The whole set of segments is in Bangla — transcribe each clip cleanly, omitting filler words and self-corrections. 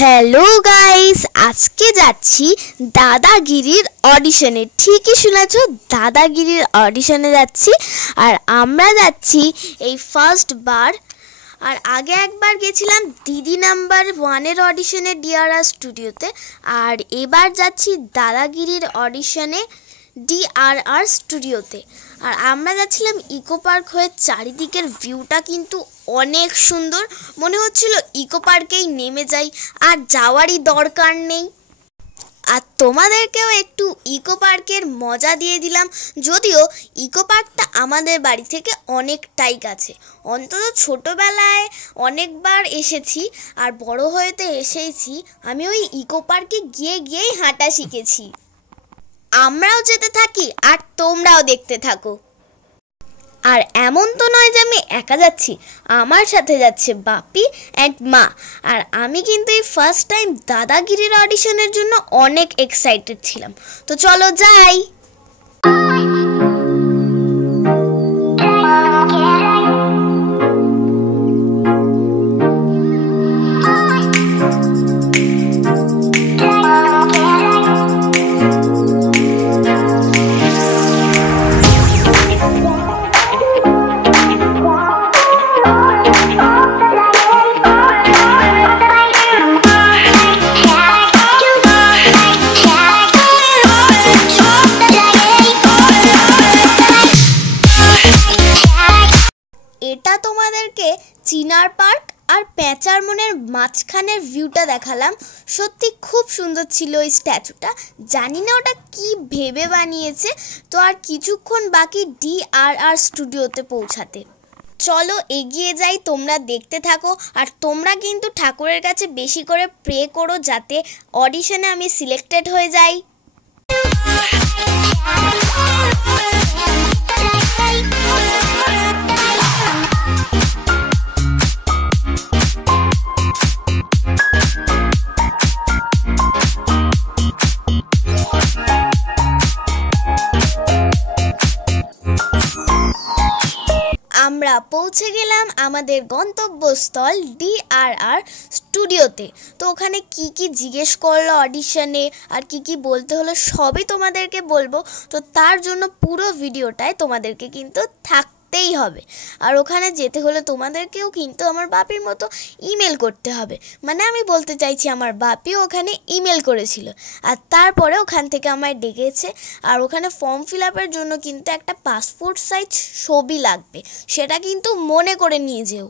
হ্যালো গাইস, আজকে যাচ্ছি দাদাগিরির অডিশনে। ঠিকই শুনেছো, দাদাগিরির অডিশনে যাচ্ছি। আর আমরা যাচ্ছি এই ফার্স্ট বার। আর আগে একবার গেছিলাম দিদি নাম্বার 1-এর অডিশনে ডিআরআর স্টুডিওতে। আর এবার যাচ্ছি দাদাগিরির অডিশনে ডিআরআর স্টুডিওতে। আর আমরা যাচ্ছিলাম ইকো পার্ক হয়ে। চারিদিকের ভিউটা কিন্তু অনেক সুন্দর, মনে হচ্ছিল ইকো পার্কেই নেমে যাই, আর যাওয়ারই দরকার নেই। আর তোমাদেরকেও একটু ইকো পার্কের মজা দিয়ে দিলাম। যদিও ইকো পার্কটা আমাদের বাড়ি থেকে অনেকটাই কাছে, অন্তত ছোটোবেলায় অনেকবার এসেছি, আর বড় হয়েতে এসেছি। আমি ওই ইকো পার্কে গিয়েই হাঁটা শিখেছি। আমরাও যেতে থাকি আর তোমরাও দেখতে থাকো। আর এমন তো নয় যে আমি একা যাচ্ছি, আমার সাথে যাচ্ছে বাপি অ্যান্ড মা। আর আমি কিন্তু এই ফার্স্ট টাইম দাদাগিরির অডিশনের জন্য অনেক এক্সাইটেড ছিলাম। তো চলো যাই। এটা তোমাদেরকে চিনার পার্ক আর প্যাঁচার মনের মাঝখানের ভিউটা দেখালাম। সত্যি খুব সুন্দর ছিল ওই স্ট্যাচুটা। জানি না ওটা কি ভেবে বানিয়েছে। তো আর কিছুক্ষণ বাকি ডিআরআর স্টুডিওতে পৌঁছাতে। চলো এগিয়ে যাই, তোমরা দেখতে থাকো। আর তোমরা কিন্তু ঠাকুরের কাছে বেশি করে প্রে করো যাতে অডিশনে আমি সিলেক্টেড হয়ে যাই। আমরা পৌঁছে গেলাম আমাদের গন্তব্যস্থল ডিআরআর স্টুডিওতে। তো ওখানে কি জিজ্ঞেস করলো অডিশনে আর কি বলতে হলো সবই তোমাদেরকে বলবো। তো তার জন্য পুরো ভিডিওটায় তোমাদেরকে কিন্তু থাকতেই হবে। আর ওখানে যেতে হলে তোমাদেরকেও কিন্তু আমার বাপির মতো ইমেল করতে হবে। মানে আমি বলতে চাইছি আমার বাপিও ওখানে ইমেল করেছিল, আর তারপরে ওখান থেকে আমায় ডেকেছে। আর ওখানে ফর্ম ফিল আপের জন্য কিন্তু একটা পাসপোর্ট সাইজ ছবি লাগবে, সেটা কিন্তু মনে করে নিয়ে যেও।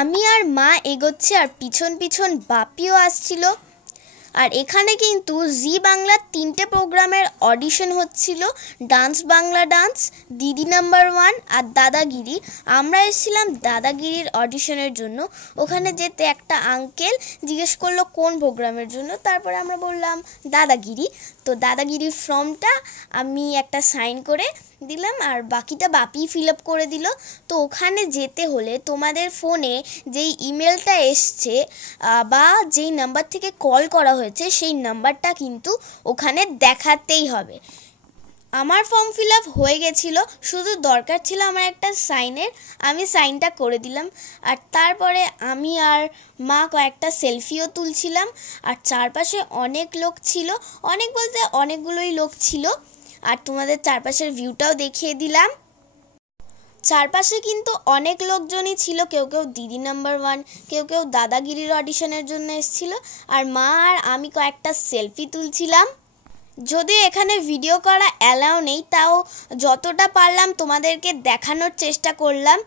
আমি আর মা এগোচ্ছে, আর পিছন বাপিও আসছিল। আর এখানে কিন্তু জি বাংলার 3টে প্রোগ্রামের অডিশন হচ্ছিল, ডান্স বাংলা ডান্স, দিদি নাম্বার 1 আর দাদাগিরি। আমরা এসেছিলাম দাদাগিরির অডিশনের জন্য। ওখানে যেতে একটা আঙ্কেল জিজ্ঞেস করলো কোন প্রোগ্রামের জন্য, তারপরে আমরা বললাম দাদাগিরি। তো দাদাগিরির ফর্মটা আমি একটা সাইন করে দিলাম, আর বাকিটা বাপি ফিল আপ করে দিল। তো ওখানে যেতে হলে তোমাদের ফোনে যেই ইমেলটা এসছে বা যেই নাম্বার থেকে কল করা হয়েছে সেই নাম্বারটা কিন্তু ওখানে দেখাতেই হবে। আমার ফর্ম ফিল আপ হয়ে গেছিলো, শুধু দরকার ছিল আমার একটা সাইনের। আমি সাইনটা করে দিলাম। আর তারপরে আমি আর মা কয়েকটা সেলফিও তুলছিলাম। আর চারপাশে অনেক লোক ছিল, অনেক বলতে অনেকগুলোই লোক ছিল। আর তোমাদের চারপাশের ভিউটাও দেখিয়ে দিলাম। চারপাশে কিন্তু অনেক লোকজনই ছিল, কেউ দিদি নাম্বার 1, কেউ দাদাগিরির অডিশনের জন্য এসেছিল। আর মা আর আমি কয়েকটা সেলফি তুলছিলাম। যদিও এখানে ভিডিও করা অ্যালাউ নেই, তাও যতটা পারলাম তোমাদেরকে দেখানোর চেষ্টা করলাম।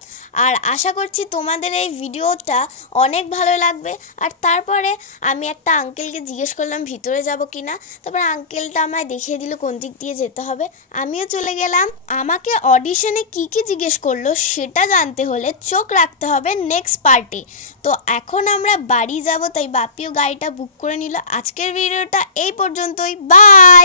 আর আশা করছি তোমাদের এই ভিডিওটা অনেক ভালো লাগবে। আর তারপরে আমি একটা আঙ্কেলকে জিজ্ঞেস করলাম ভিতরে যাব কি না। তারপরে আঙ্কেলটা আমায় দেখিয়ে দিল কোন দিক দিয়ে যেতে হবে। আমিও চলে গেলাম। আমাকে অডিশনে কি জিজ্ঞেস করলো সেটা জানতে হলে চোখ রাখতে হবে নেক্সট পার্টে। তো এখন আমরা বাড়ি যাব, তাই বাপিও গাড়িটা বুক করে নিল। আজকের ভিডিওটা এই পর্যন্তই। বাই।